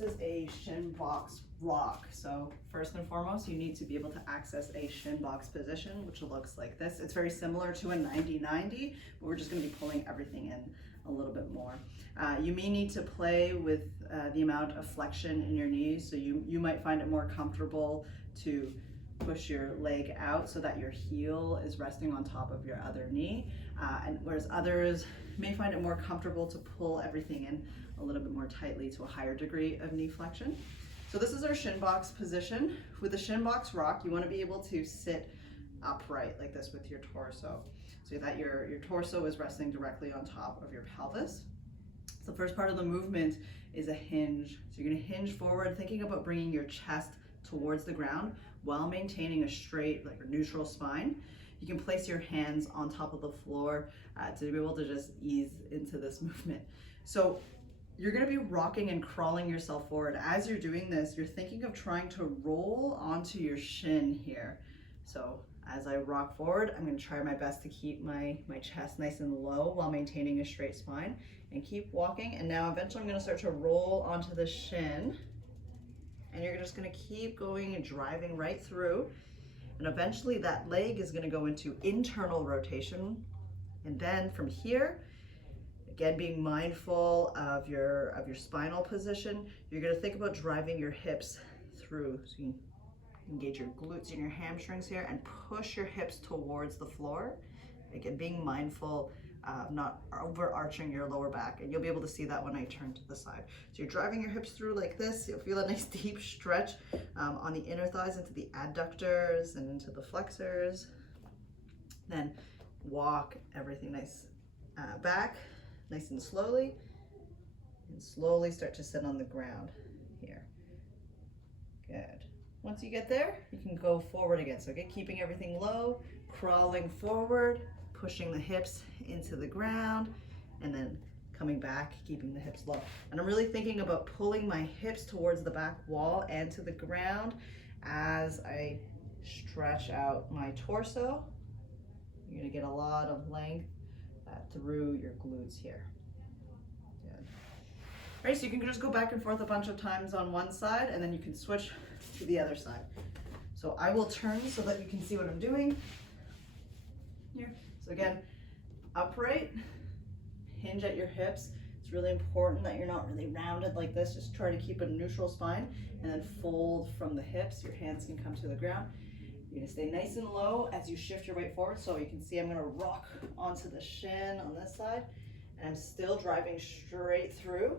this is a Shinbox Rock. So first and foremost, you need to be able to access a Shinbox position, which looks like this. It's very similar to a 90-90, but we're just going to be pulling everything in a little bit more. You may need to play with the amount of flexion in your knees. So you might find it more comfortable to push your leg out so that your heel is resting on top of your other knee, and whereas others may find it more comfortable to pull everything in a little bit more tightly to a higher degree of knee flexion. So this is our Shinbox position. With the Shinbox Rock, you want to be able to sit upright like this with your torso, so that your torso is resting directly on top of your pelvis. So the first part of the movement is a hinge. So you're going to hinge forward, thinking about bringing your chest towards the ground while maintaining a straight, like a neutral spine. You can place your hands on top of the floor to be able to just ease into this movement. So you're going to be rocking and crawling yourself forward. As you're doing this, you're thinking of trying to roll onto your shin here. So as I rock forward, I'm going to try my best to keep my chest nice and low while maintaining a straight spine, and keep walking. And now eventually I'm going to start to roll onto the shin, and you're just going to keep going and driving right through. And eventually that leg is going to go into internal rotation. And then from here, again, being mindful of your spinal position, you're going to think about driving your hips through. So you engage your glutes and your hamstrings here and push your hips towards the floor. Again, being mindful of not overarching your lower back, and you'll be able to see that when I turn to the side. So you're driving your hips through like this. You'll feel a nice deep stretch on the inner thighs into the adductors and into the flexors. Then walk everything nice back, nice and slowly start to sit on the ground here. Good. Once you get there, you can go forward again. So again, keeping everything low, crawling forward, pushing the hips into the ground, and then coming back, keeping the hips low. And I'm really thinking about pulling my hips towards the back wall and to the ground as I stretch out my torso. You're gonna get a lot of length through your glutes here. Good. All right, so you can just go back and forth a bunch of times on one side, and then you can switch to the other side. So I will turn so that you can see what I'm doing here. So again, upright, hinge at your hips. It's really important that you're not really rounded like this. Just try to keep a neutral spine, and then fold from the hips. Your hands can come to the ground. You're gonna stay nice and low as you shift your weight forward. So you can see I'm gonna rock onto the shin on this side, and I'm still driving straight through.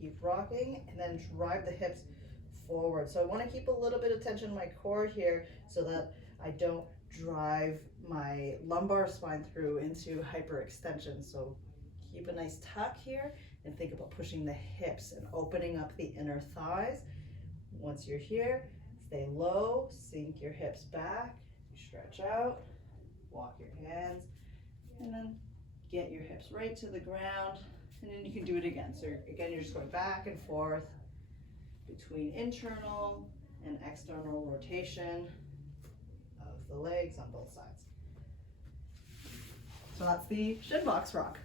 Keep rocking, and then drive the hips forward. So I wanna keep a little bit of tension in my core here so that I don't drive my lumbar spine through into hyperextension. So keep a nice tuck here, and think about pushing the hips and opening up the inner thighs. Once you're here, stay low, sink your hips back, stretch out, walk your hands, and then get your hips right to the ground, and then you can do it again. So again, you're just going back and forth between internal and external rotation of the legs on both sides. So that's the Shinbox Rock.